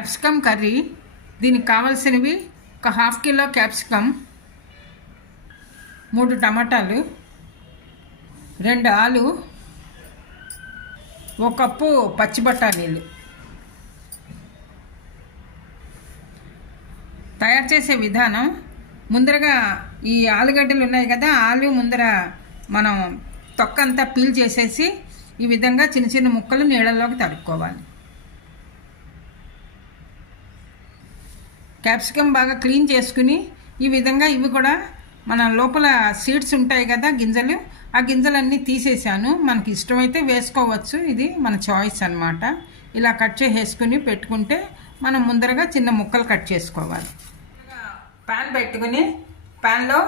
Capsicum curry దీనికి కావాల్సినవి ఒక హాఫ్ కిలో క్యాప్సికమ్ మూడు టమాటాలు రెండు ఆలు ఒక కప్పు పచ్చి బఠానీలు. తయారు చేసే విధానం ముందరగా ఈ ఆలుగడ్డలు ఉన్నాయి కదా ఆలు ముందర మనం తొక్క అంతా పీల్ చేసేసి ఈ విధంగా చిన్న చిన్న ముక్కలు నీళ్ళలోకి తడుక్కోవాలి. క్యాప్సికమ్ బాగా క్లీన్ చేసుకుని ఈ విధంగా ఇవి కూడా మన లోపల సీడ్స్ ఉంటాయి కదా గింజలు ఆ గింజలన్నీ తీసేసాను మనకి ఇష్టమైతే వేసుకోవచ్చు. ఇది మన చాయిస్ అనమాట ఇలా కట్ చేసేసుకుని పెట్టుకుంటే మనం ముందరగా చిన్న ముక్కలు కట్ చేసుకోవాలి. ప్యాన్ పెట్టుకుని ప్యాన్లో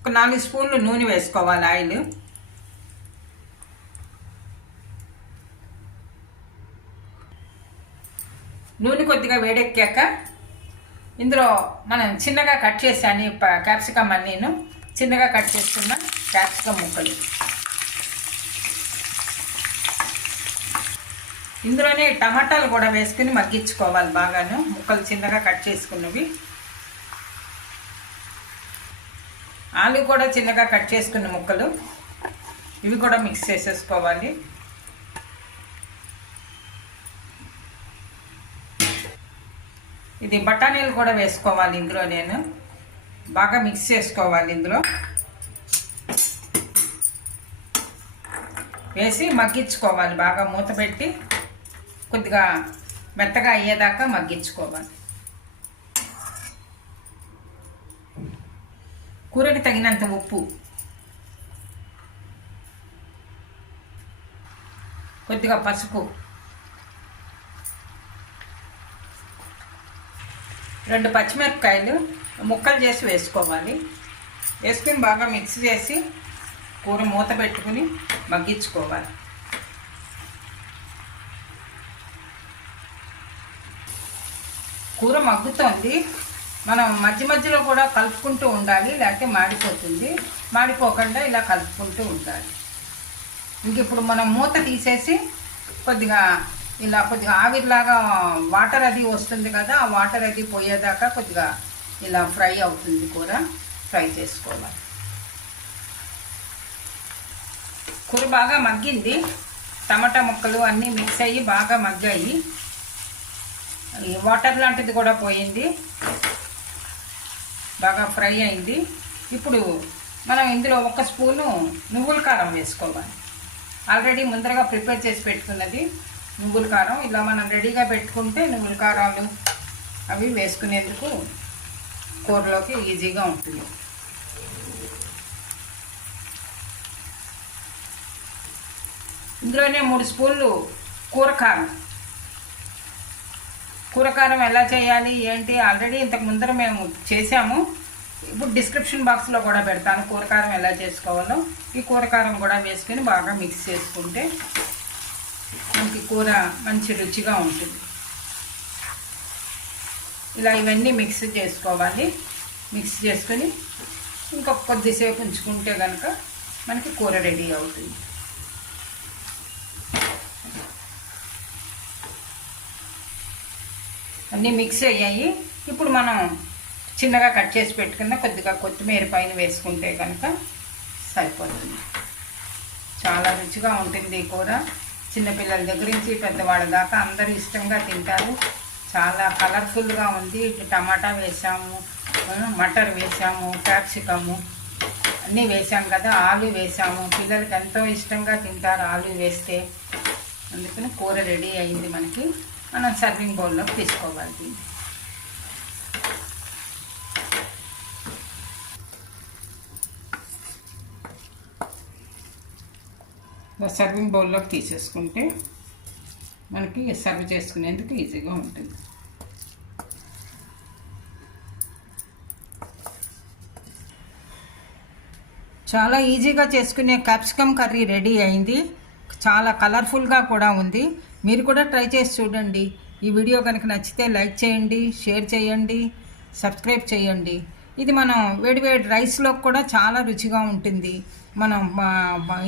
ఒక నాలుగు స్పూన్లు నూనె వేసుకోవాలి ఆయిల్. నూనె కొద్దిగా వేడెక్కాక ఇందులో మనం చిన్నగా కట్ చేసాను ఈ ప- క్యాప్సికమ్ అన్నీను. చిన్నగా కట్ చేసుకున్న క్యాప్సికమ్ ముక్కలు. ఇందులోనే టమాటాలు కూడా వేసుకుని మగ్గించుకోవాలి బాగాను. ముక్కలు చిన్నగా కట్ చేసుకున్నవి. ఆలు కూడా చిన్నగా కట్ చేసుకున్న ముక్కలు. ఇవి కూడా మిక్స్ చేసేసుకోవాలి. ఇది బఠానీలు కూడా వేసుకోవాలి ఇందులో నేను. బాగా మిక్స్ చేసుకోవాలి ఇందులో. వేసి మగ్గించుకోవాలి బాగా మూత పెట్టి కొద్దిగా మెత్తగా అయ్యేదాకా మగ్గించుకోవాలి. కూరకి తగినంత ఉప్పు. కొద్దిగా పసుపు. రెండు పచ్చిమిరపకాయలు ముక్కలు చేసి వేసుకోవాలి. వేసుకుని బాగా మిక్స్ చేసి కూర మూత పెట్టుకుని మగ్గించుకోవాలి. కూర మగ్గుతోంది. మనం మధ్య మధ్యలో కూడా కలుపుకుంటూ ఉండాలి లేకపోతే మాడిపోతుంది. మాడిపోకుండా ఇలా కలుపుకుంటూ ఉండాలి. ఇంక ఇప్పుడు మనం మూత తీసేసి కొద్దిగా ఇలా కొద్దిగా ఆవిరిలాగా వాటర్ అది వస్తుంది కదా ఆ వాటర్ అది పోయేదాకా కొద్దిగా ఇలా ఫ్రై అవుతుంది కూర ఫ్రై చేసుకోవాలి. కూర బాగా మగ్గింది. టమాటా ముక్కలు అన్నీ మిక్స్ అయ్యి బాగా మగ్గాయి. వాటర్ లాంటిది కూడా పోయింది. బాగా ఫ్రై అయింది. ఇప్పుడు మనం ఇందులో ఒక స్పూను నువ్వుల కారం వేసుకోవాలి. ఆల్రెడీ ముందరగా ప్రిపేర్ చేసి పెట్టుకున్నది నువ్వుల కారం. ఇలా మనం రెడీగా పెట్టుకుంటే నువ్వుల కారాలు అవి వేసుకునేందుకు కూరలోకి ఈజీగా ఉంటుంది. ఇందులోనే మూడు స్పూన్లు కూరకారం కూరకారం ఎలా చేయాలి ఏంటి? ఆల్రెడీ ఇంతకు ముందర మేము చేసాము ఇప్పుడు డిస్క్రిప్షన్ బాక్స్లో కూడా పెడతాను కూరకారం ఎలా చేసుకోవాలో. ఈ కూరకారం కూడా వేసుకొని బాగా మిక్స్ చేసుకుంటే మనకి కూర మంచి రుచిగా ఉంటుంది. ఇలా ఇవన్నీ మిక్స్ చేసుకోవాలి. మిక్స్ చేసుకొని ఇంకొక కొద్దిసేపు ఉంచుకుంటే కనుక మనకి కూర రెడీ అవుతుంది. అన్నీ మిక్స్ అయ్యాయి. ఇప్పుడు మనం చిన్నగా కట్ చేసి పెట్టుకున్న కొద్దిగా కొత్తిమీర పైన వేసుకుంటే కనుక సరిపోతుంది. చాలా రుచిగా ఉంటుంది ఈ కూర. చిన్నపిల్లల దగ్గర నుంచి పెద్దవాళ్ళ దాకా అందరూ ఇష్టంగా తింటారు. చాలా కలర్ఫుల్గా ఉంది. ఇటు టమాటా వేసాము మటర్ వేసాము క్యాప్సికము అన్నీ వేసాం కదా. ఆలు వేసాము. పిల్లలకి ఎంతో ఇష్టంగా తింటారు ఆలు వేస్తే. అందుకని కూర రెడీ అయింది మనకి. మనం సర్వింగ్ బౌల్లోకి తీసుకోవాలి సర్వింగ్ బౌల్లోకి తీసేసుకుంటే మనకి సర్వ్ చేసుకునేందుకు ఈజీగా ఉంటుంది. చాలా ఈజీగా చేసుకునే క్యాప్సికమ్ కర్రీ రెడీ అయింది. చాలా కలర్ఫుల్గా కూడా ఉంది. మీరు కూడా ట్రై చేసి చూడండి. ఈ వీడియో కనుక నచ్చితే లైక్ చేయండి షేర్ చేయండి సబ్స్క్రైబ్ చేయండి. ఇది మనం వేడివేడి రైస్లోకి కూడా చాలా రుచిగా ఉంటుంది. మనం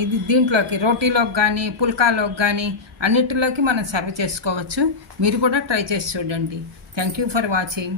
ఇది దీంట్లోకి రోటీలోకి కానీ పుల్కాలోకి కానీ అన్నిటిలోకి మనం సర్వ్ చేసుకోవచ్చు. మీరు కూడా ట్రై చేసి చూడండి. Thank you for watching